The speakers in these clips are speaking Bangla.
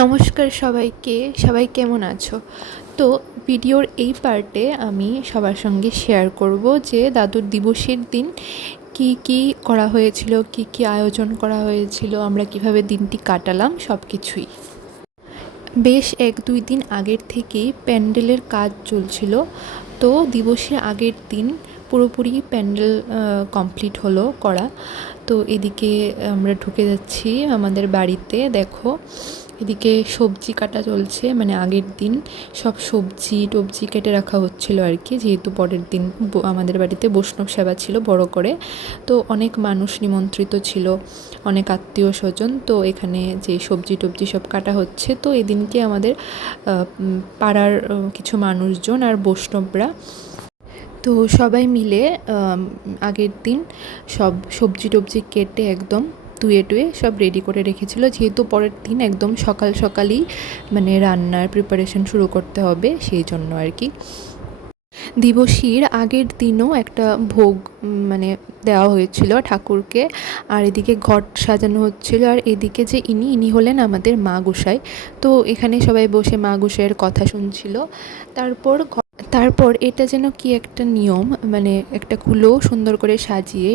নমস্কার সবাইকে। সবাই কেমন আছো? তো ভিডিওর এই পার্টে আমি সবার সঙ্গে শেয়ার করব যে দাদুর দিবসের দিন কি কি করা হয়েছিল, কি কি আয়োজন করা হয়েছিল, আমরা কিভাবে দিনটি কাটালাম, সব কিছুই। বেশ 1-2 দিন আগের থেকেই প্যান্ডেলের কাজ চলছিল। তো দিবসের আগের দিন পুরোপুরি প্যান্ডেল কমপ্লিট হলো করা। তো এদিকে আমরা ঢুকে যাচ্ছি আমাদের বাড়িতে। দেখো এদিকে সবজি কাটা চলছে, মানে আগের দিন সব সবজি টবজি কেটে রাখা হচ্ছিল আর কি, যেহেতু পরের দিন আমাদের বাড়িতে বৈষ্ণব সেবা ছিল বড় করে। তো অনেক মানুষ নিমন্ত্রিত ছিল, অনেক আত্মীয় স্বজন। তো এখানে যে সবজি টবজি সব কাটা হচ্ছে। তো এদিনকে আমাদের পাড়ার কিছু মানুষজন আর বৈষ্ণবরা তো সবাই মিলে আগের দিন সব সবজি টবজি কেটে একদম ধুয়ে টুয়ে সব রেডি করে রেখেছিল, যেহেতু পরের দিন একদম সকাল সকালই মানে রান্নার প্রিপারেশন শুরু করতে হবে, সেই জন্য আর কি। দিবসীর আগের দিনও একটা ভোগ মানে দেওয়া হয়েছিল ঠাকুরকে, আর এদিকে ঘট সাজানো হচ্ছিল। আর এদিকে যে ইনি হলেন আমাদের মা গোসাই। তো এখানে সবাই বসে মা গোসাইয়ের কথা শুনছিল। তারপর এটা যেন কি একটা নিয়ম, মানে একটা কুলো সুন্দর করে সাজিয়ে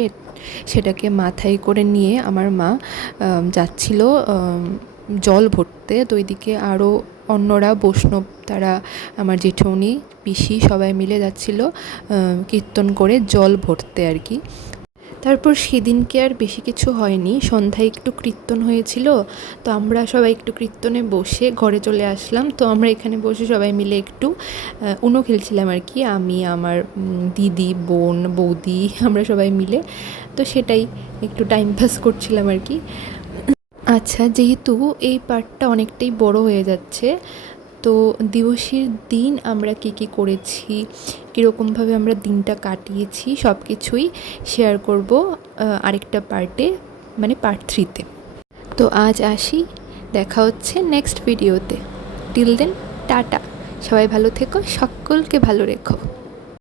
সেটাকে মাথায় করে নিয়ে আমার মা যাচ্ছিল জল ভরতে। তো এদিকে আরও অন্যরা বৈষ্ণব, তারা আমার জেঠুনি পিসি সবাই মিলে যাচ্ছিল কীর্তন করে জল ভরতে আর কি। তারপর সেদিনকে আর বেশি কিছু হয়নি, সন্ধ্যায় একটু কীর্তন হয়েছিল। তো আমরা সবাই একটু কীর্তনে বসে ঘরে চলে আসলাম। তো আমরা এখানে বসে সবাই মিলে একটু উনো খেলছিলাম আর কি, আমি, আমার দিদি, বোন, বৌদি, আমরা সবাই মিলে। তো সেটাই একটু টাইম পাস করছিলাম আর কি। আচ্ছা, যেহেতু এই পার্টটা অনেকটাই বড় হয়ে যাচ্ছে, তো দিবসের দিন আমরা কী কী করেছি, কীরকমভাবে আমরা দিনটা কাটিয়েছি, সব কিছুই শেয়ার করব আরেকটা পার্টে, মানে পার্ট 3-তে। তো আজ আসি, দেখা হচ্ছে নেক্সট ভিডিওতে। টিল দেন টাটা, সবাই ভালো থেকো, সকলকে ভালো রেখো।